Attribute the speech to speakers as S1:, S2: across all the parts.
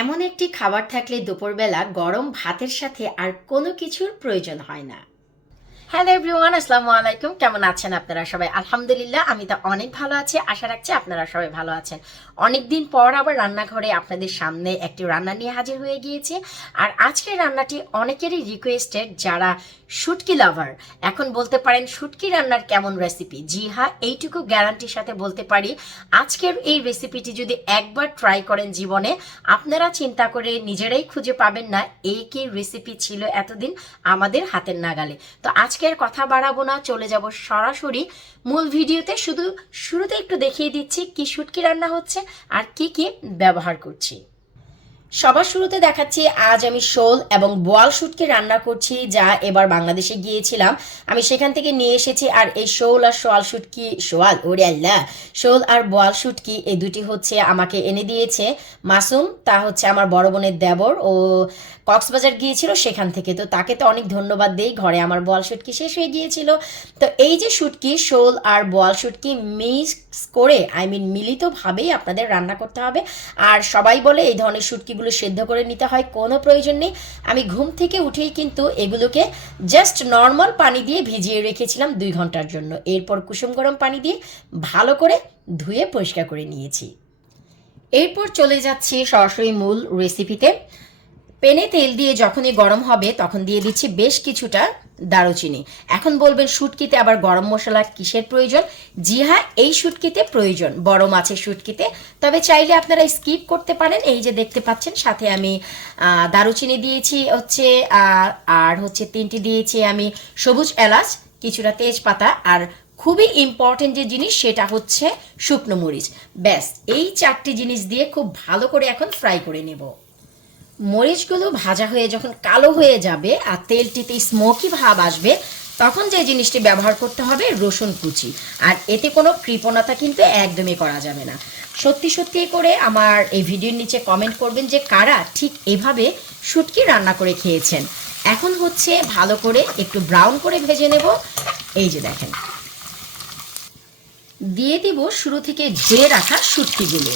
S1: এমন একটি খাবার থাকলে দুপুরবেলা গরম ভাতের সাথে আর কোনো কিছুর প্রয়োজন হয় না। হ্যালো এভরিওয়ান আসসালামু আলাইকুম। কেমন আছেন আপনারা সবাই? আলহামদুলিল্লাহ, আমি তো অনেক ভালো আছি। আশা রাখছি আপনারা সবাই ভালো আছেন। অনেক দিন পর আবার রান্নাঘরে আপনাদের সামনে একটি রান্না নিয়ে হাজির হয়ে গিয়েছি। আর আজকের রান্নাটি অনেকেরই রিকোয়েস্টেড যারা শুটকি লাভার এখন বলতে পারেন শুটকি রান্নার কেমন রেসিপি জি হ্যাঁ এইটুকু গ্যারান্টির সাথে বলতে পারি, আজকের এই রেসিপিটি যদি একবার ট্রাই করেন জীবনে, আপনারা চিন্তা করে নিজেরাই খুঁজে পাবেন না, এই কি রেসিপি ছিল এতদিন আমাদের হাতের নাগালে। তো আজকের কথা বাড়াবো না, চলে যাব সরাসরি মূল ভিডিওতে। শুধু শুরুতে একটু দেখিয়ে দিচ্ছি কি শুটকি রান্না হচ্ছে আর কি কি ব্যবহার করছি। সবার শুরুতে দেখাচ্ছি, আজ আমি শোল এবং বোয়াল শুটকি রান্না করছি, যা এবার বাংলাদেশে গিয়েছিলাম। আমি সেখান থেকে নিয়ে এসেছি, আর এই শোল আর সোয়াল শুটকি সোয়াল ওরে আল্লাহ! শোল আর বোয়াল শুটকি এই দুটি হচ্ছে আমাকে এনে দিয়েছে। মাসুম, তা হচ্ছে আমার বড় বোনের দেবর। ও কক্সবাজার গিয়েছিল সেখান থেকে, তো তাকে তো অনেক ধন্যবাদ দেই। ঘরে আমার বোয়াল শুটকি শেষ হয়ে গিয়েছিল। তো এই যে শুটকি শোল আর বোয়াল শুটকি মিক্স করে, আই মিন মিলিতভাবেই আপনাদের রান্না করতে হবে। আর সবাই বলে এই ধরনের শুটকিগুলো সেদ্ধ করে নিতে হয়, কোনো প্রয়োজন নেই। আমি ঘুম থেকে উঠেই কিন্তু এগুলোকে জাস্ট নর্মাল পানি দিয়ে ভিজিয়ে রেখেছিলাম দুই ঘণ্টার জন্য। এরপর কুসুম গরম পানি দিয়ে ভালো করে ধুয়ে পরিষ্কার করে নিয়েছি। এরপর চলে যাচ্ছি সরাসরি মূল রেসিপিতে পেনে তেল দিয়ে যখনই গরম হবে, তখন দিয়ে দিচ্ছি বেশ কিছুটা দারুচিনি। এখন বলবেন, শুটকিতে আবার গরম মশলা কিসের প্রয়োজন? জি হ্যাঁ এই শুটকিতে প্রয়োজন, বড় মাছের শুটকিতে। তবে চাইলে আপনারা স্কিপ করতে পারেন, এই যে দেখতে পাচ্ছেন, সাথে আমি দারুচিনি দিয়েছি হচ্ছে আর হচ্ছে তিনটি দিয়েছি আমি সবুজ এলাচ, কিছুটা তেজপাতা, আর খুবই ইম্পর্টেন্ট যে জিনিস, সেটা হচ্ছে শুকনো মরিচ। ব্যাস, এই চারটি জিনিস দিয়ে খুব ভালো করে এখন ফ্রাই করে নেব। মরিচগুলো ভাজা হয়ে যখন কালো হয়ে যাবে আর তেলটিতে স্মোকি ভাব আসবে, তখন যে জিনিসটি ব্যবহার করতে হবে রসুন কুচি। আর এতে কোনো কৃপণতা কিন্তু একদমই করা যাবে না। সত্যি সত্যি করে আমার এই ভিডিওর নিচে কমেন্ট করবেন যে কারা ঠিক এভাবে শুটকি রান্না করে খেয়েছেন। এখন হচ্ছে ভালো করে একটু ব্রাউন করে ভেজে নেব। এই যে দেখেন। দিয়ে দিব শুরু থেকে ধুয়ে রাখা শুটকিগুলো।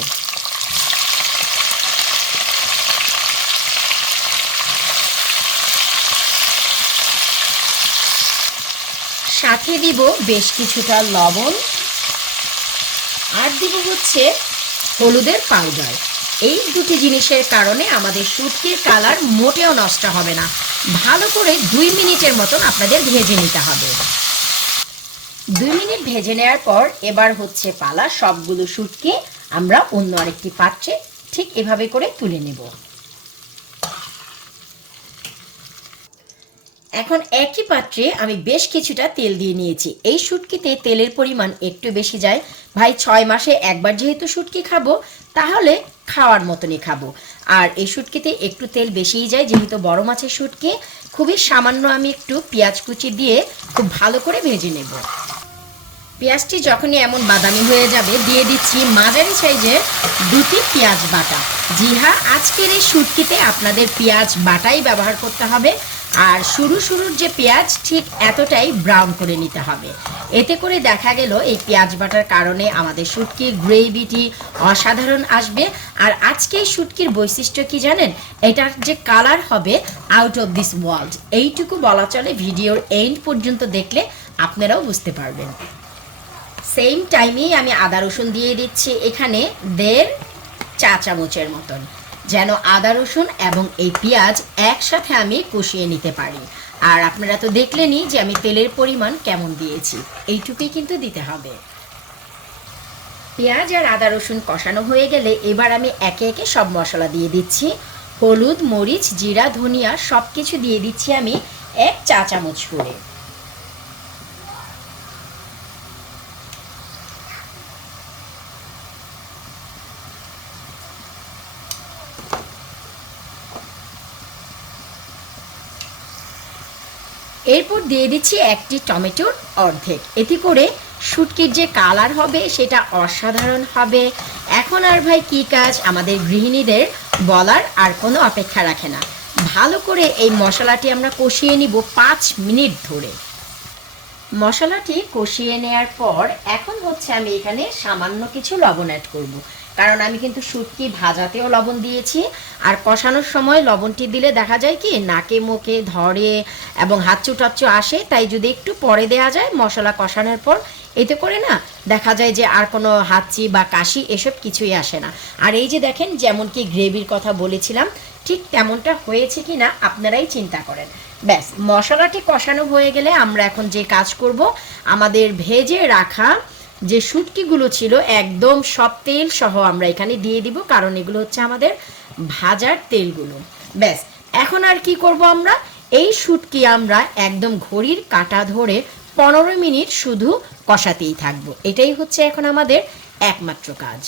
S1: সাথে দিব বেশ কিছুটা লবণ। আর দিব হচ্ছে হলুদের পাউডার। এই দুটি জিনিসের কারণে আমাদের শুটকির কালার মোটেও নষ্ট হবে না। ভালো করে দুই মিনিটের মতন আপনাদের ভেজে নিতে হবে। দুই মিনিট ভেজে নেওয়ার পর এবার হচ্ছে পালা সবগুলো শুটকি। আমরা অন্য আরেকটি পাত্রে ঠিক এভাবে করে তুলে নেব। এখন একই পাত্রে আমি বেশ কিছুটা তেল দিয়ে নিয়েছি। এই শুটকিতে তেলের পরিমাণ একটু বেশি যায়। ভাই, ছয় মাসে একবার যেহেতু শুটকি খাব, তাহলে খাওয়ার মতনই খাব। আর এই শুটকিতে একটু তেল বেশিই যায়, যেহেতু বড় মাছের শুটকি। খুবই সামান্য আমি একটু পেঁয়াজ কুচি দিয়ে খুব ভালো করে ভেজে নেব। পেঁয়াজটি যখনই এমন বাদামি হয়ে যাবে, দিয়ে দিচ্ছি মাঝারি সাইজের দুটি পেঁয়াজ বাটা। জি হ্যাঁ আজকের এই শুটকিতে আপনাদের পেঁয়াজ বাটাই ব্যবহার করতে হবে। আর শুরু শুরুর যে পেঁয়াজ, ঠিক এতটাই ব্রাউন করে নিতে হবে। এতে করে দেখা গেল এই পেঁয়াজ বাটার কারণে আমাদের শুটকির গ্রেভিটি অসাধারণ আসবে। আর আজকে এই শুটকির বৈশিষ্ট্য কি জানেন? এটার যে কালার হবে আউট অফ দিস ওয়ার্ল্ড এইটুকু বলা চলে, ভিডিওর এন্ড পর্যন্ত দেখলে আপনারাও বুঝতে পারবেন। সেম টাইমেই আমি আদা রসুন দিয়ে দিচ্ছি এখানে দেড় চা চামচের মতন। যেন আদা, রসুন এবং এই পেঁয়াজ একসাথে আমি কষিয়ে নিতে পারি। আর আপনারা তো দেখলেনই যে আমি তেলের পরিমাণ কেমন দিয়েছি। এইটুকুই কিন্তু দিতে হবে। পেঁয়াজ আর আদা, রসুন কষানো হয়ে গেলে এবার আমি একে একে সব মশলা দিয়ে দিচ্ছি। হলুদ, মরিচ, জিরা, ধনিয়া সব কিছু দিয়ে দিচ্ছি আমি এক চা চামচ করে। এরপর দিয়ে দিচ্ছি একটি টমেটোর অর্ধেক। এতে করে শুটকির যে কালার হবে, সেটা অসাধারণ হবে। এখন আর ভাই কি কাজ? আমাদের গৃহিণীদের বলার আর কোনো অপেক্ষা রাখে না। ভালো করে এই মশলাটি আমরা কষিয়ে নিব পাঁচ মিনিট ধরে। মশলাটি কষিয়ে নেওয়ার পর এখন হচ্ছে আমি এখানে সামান্য কিছু লবণ অ্যাড করব। কারণ আমি কিন্তু শুটকি ভাজাতেও লবণ দিয়েছি। আর কষানোর সময় লবণটি দিলে দেখা যায় কি নাকে মুখে ধরে এবং হাচ্চু টাচ্চু আসে, তাই যদি একটু পরে দেওয়া যায় মশলা কষানোর পর, এতে করে না দেখা যায় যে আর কোনো হাঁচি বা কাশি এসব কিছুই আসে না। আর এই যে দেখেন যেমন কি গ্রেভির কথা বলেছিলাম, ঠিক তেমনটা হয়েছে কি না আপনারাই চিন্তা করেন। ব্যাস, মশলাটি কষানো হয়ে গেলে আমরা এখন যে কাজ করব, আমাদের ভেজে রাখা যে শুটকিগুলো ছিল, একদম সব তেল সহ আমরা এখানে দিয়ে দিব, কারণ এগুলো হচ্ছে আমাদের ভাজার তেলগুলো। ব্যাস, এখন আর কি করব আমরা? এই শুটকি আমরা একদম ঘড়ির কাটা ধরে পনেরো মিনিট শুধু কষাতেই থাকব। এটাই হচ্ছে এখন আমাদের একমাত্র কাজ।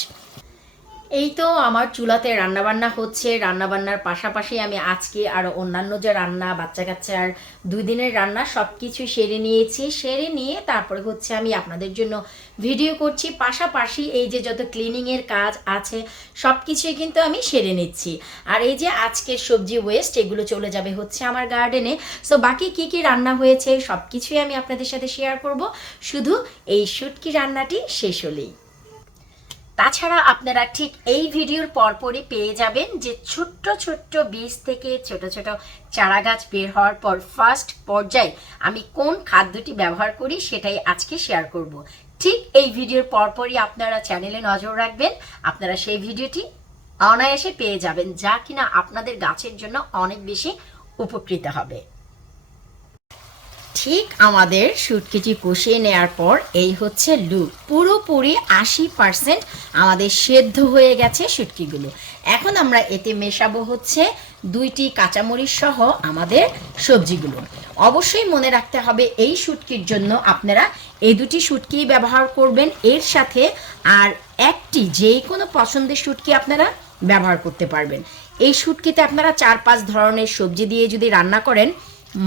S1: এই তো আমার চুলাতে রান্নাবান্না হচ্ছে। রান্নাবান্নার পাশাপাশি আমি আজকে আর অন্যান্য যে রান্না বাচ্চা কাচ্চার দুই দিনের রান্না সব কিছু সেরে নিয়েছি। সেরে নিয়ে তারপরে হচ্ছে আমি আপনাদের জন্য ভিডিও করছি। পাশাপাশি এই যে যত ক্লিনিংয়ের কাজ আছে সব কিছুই কিন্তু আমি সেরে নিচ্ছি। আর এই যে আজকের সবজি ওয়েস্ট এগুলো চলে যাবে হচ্ছে আমার গার্ডেনে সো বাকি কি কি রান্না হয়েছে সব কিছুই আমি আপনাদের সাথে শেয়ার করব। শুধু এই শুটকি রান্নাটি শেষ হলেই। তাছাড়া আপনারা ঠিক এই ভিডিওর পরপরই পেয়ে যাবেন যে ছোট্ট ছোট্ট বীজ থেকে ছোট ছোট চারা গাছ বের হওয়ার পর ফার্স্ট পর্যায়ে আমি কোন খাদ্যটি ব্যবহার করি সেটাই আজকে শেয়ার করব। ঠিক এই ভিডিওর পরপরই আপনারা চ্যানেলে নজর রাখবেন, আপনারা সেই ভিডিওটি অনায়াসে পেয়ে যাবেন, যা কিনা আপনাদের গাছের জন্য অনেক বেশি উপকৃত হবে। ঠিক আমাদের শুটকিটি কষিয়ে নেওয়ার পর এই হচ্ছে লুক পুরোপুরি আশি পার্সেন্ট আমাদের সেদ্ধ হয়ে গেছে শুটকিগুলো। এখন আমরা এতে মেশাবো হচ্ছে দুইটি কাঁচামরিচ সহ আমাদের সবজিগুলো। অবশ্যই মনে রাখতে হবে এই শুটকির জন্য আপনারা এই দুটি শুটকি ব্যবহার করবেন, এর সাথে আর একটি যে কোনো পছন্দের শুটকি আপনারা ব্যবহার করতে পারবেন। এই শুটকিতে আপনারা চার পাঁচ ধরনের সবজি দিয়ে যদি রান্না করেন,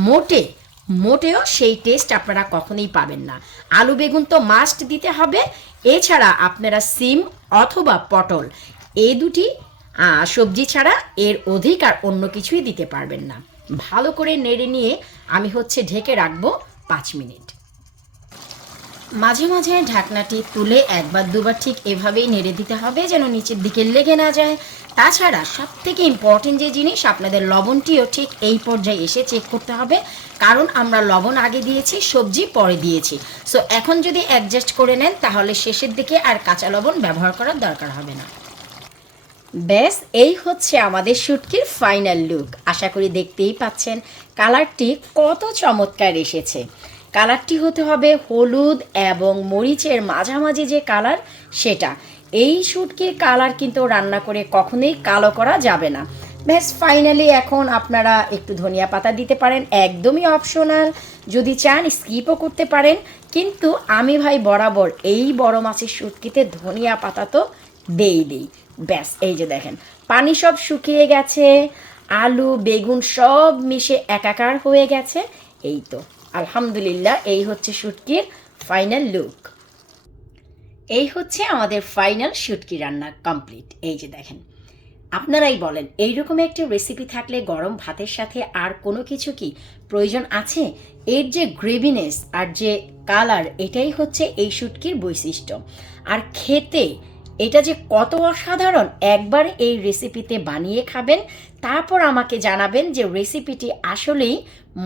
S1: মোটে মোটেও সেই টেস্ট আপনারা কখনোই পাবেন না। আলু বেগুন তো মাস্ট দিতে হবে। এছাড়া আপনারা সিম অথবা পটল এই দুটি সবজি ছাড়া এর অধিক আর অন্য কিছুই দিতে পারবেন না। ভালো করে নেড়ে নিয়ে আমি হচ্ছে ঢেকে রাখব পাঁচ মিনিট। মাঝে মাঝে ঢাকনাটি তুলে একবার, দুবার ঠিক এভাবেই নেড়ে দিতে হবে যেন নিচের দিকে লেগে না যায়। তাছাড়া সব থেকে ইম্পর্টেন্ট যে জিনিস, আপনাদের লবণটিও ঠিক এই পর্যায়ে এসে চেক করতে হবে। কারণ আমরা লবণ আগে দিয়েছি, সবজি পরে দিয়েছি। সো এখন যদি অ্যাডজাস্ট করে নেন, তাহলে শেষের দিকে আর কাঁচা লবণ ব্যবহার করার দরকার হবে না। ব্যাস, এই হচ্ছে আমাদের শুটকির ফাইনাল লুক আশা করি দেখতেই পাচ্ছেন কালারটি কত চমৎকার এসেছে। কালারটি হতে হবে হলুদ এবং মরিচের মাঝামাঝি যে কালার সেটা। এই শুটকির কালার কিন্তু রান্না করে কখনোই কালো করা যাবে না। ব্যাস ফাইনালি এখন আপনারা একটু ধনিয়া পাতা দিতে পারেন, একদমই অপশনাল যদি চান স্কিপও করতে পারেন। কিন্তু আমি ভাই বরাবর এই বড় মাছের শুটকিতে ধনিয়া পাতা তো দেই দেই। ব্যাস, এই যে দেখেন, পানি সব শুকিয়ে গেছে, আলু, বেগুন সব মিশে একাকার হয়ে গেছে, এই তো। আলহামদুলিল্লাহ, এই হচ্ছে শুটকির ফাইনাল লুক এই হচ্ছে আমাদের ফাইনাল শুটকি রান্না কমপ্লিট এই যে দেখেন, আপনারাই বলেন, এইরকম একটি রেসিপি থাকলে গরম ভাতের সাথে আর কোনো কিছু কি প্রয়োজন আছে? এর যে গ্রেভিনেস আর যে কালার এটাই হচ্ছে এই শুটকির বৈশিষ্ট্য। আর খেতে এটা যে কত অসাধারণ, একবার এই রেসিপিতে বানিয়ে খাবেন, তারপর আমাকে জানাবেন যে রেসিপিটি আসলেই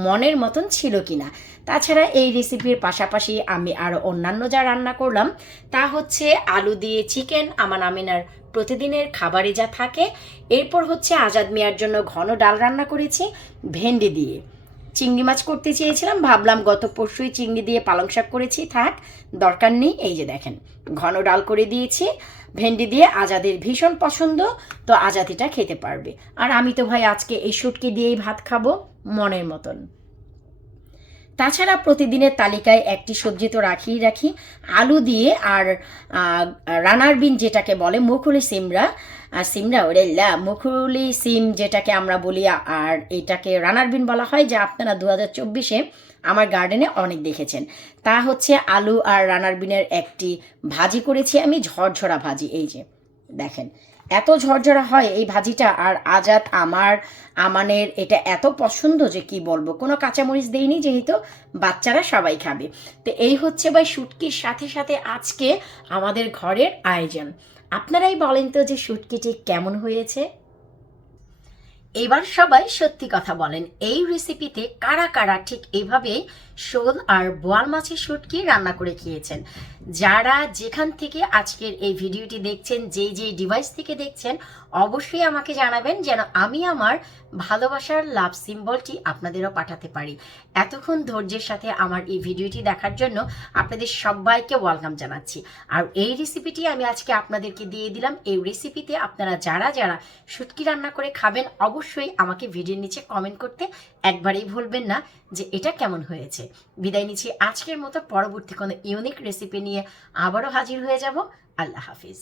S1: মনের মতন ছিল কি না তাছাড়া এই রেসিপির পাশাপাশি আমি আরও অন্যান্য যা রান্না করলাম, তা হচ্ছে আলু দিয়ে চিকেন আমার আমিনার প্রতিদিনের খাবারে যা থাকে। এরপর হচ্ছে আজাদ মিয়ার জন্য ঘন ডাল রান্না করেছি, ভেন্ডি দিয়ে। চিংড়ি মাছ করতে চেয়েছিলাম, ভাবলাম গত পরশুই চিংড়ি দিয়ে পালং শাক করেছি, থাক, দরকার নেই, এই যে দেখেন, ঘন ডাল করে দিয়েছি, ভেন্ডি দিয়ে আজাদের ভীষণ পছন্দ, তো আজাদিটা খেতে পারবে। আর আমি তো ভাই আজকে এই শুটকি দিয়েই ভাত খাব, মনের মতন। তাছাড়া প্রতিদিনের তালিকায় একটি সবজি তো রাখিই রাখি, আলু দিয়ে আর রানার বিন যেটাকে বলে মুখুলি সিমরা সিমরা ওরেল্লা মুখুলি সিম যেটাকে আমরা বলি, আর এটাকে রানার বিন বলা হয়, যা আপনারা দু হাজার চব্বিশে আমার গার্ডেনে অনেক দেখেছেন। তা হচ্ছে আলু আর রানার বিনের একটি ভাজি করেছি আমি, ঝরঝরা ভাজি, এই যে। দেখেন, এত ঝরঝরা হয় এই ভাজিটা আর আজাদ আমার আমানের এটা এত পছন্দ যে কি বলব? কোনো কাঁচামরিচ দেইনি যেহেতু বাচ্চারা সবাই খাবে। তো এই হচ্ছে ভাই শুটকির সাথে সাথে আজকে আমাদের ঘরের আয়োজন। আপনারাই বলেন তো যে শুটকিটি কেমন হয়েছে? এবার সবাই সত্যি কথা বলেন, এই রেসিপিতে কারা কারা ঠিক এইভাবে শোল আর বোয়াল মাছের শুটকি রান্না করে খেয়েছেন? যারা যেখান থেকে আজকের এই ভিডিওটি দেখছেন, যেই যেই ডিভাইস থেকে দেখছেন অবশ্যই আমাকে জানাবেন যেন আমি আমার ভালোবাসার লাভ সিম্বলটি আপনাদেরও পাঠাতে পারি। এতক্ষণ ধৈর্যের সাথে আমার এই ভিডিওটি দেখার জন্য আপনাদের সবাইকে ওয়েলকাম জানাচ্ছি। আর এই রেসিপিটি আমি আজকে আপনাদেরকে দিয়ে দিলাম। এই রেসিপিতে আপনারা যারা যারা শুটকি রান্না করে খাবেন, অবশ্যই আমাকে ভিডিওর নিচে কমেন্ট করতে একবারেই ভুলবেন না যে এটা কেমন হয়েছে। বিদায় নিচ্ছি আজকের মতো। পরবর্তী কোনো ইউনিক রেসিপি নিয়ে আবারও হাজির হয়ে যাব। আল্লাহ হাফিজ।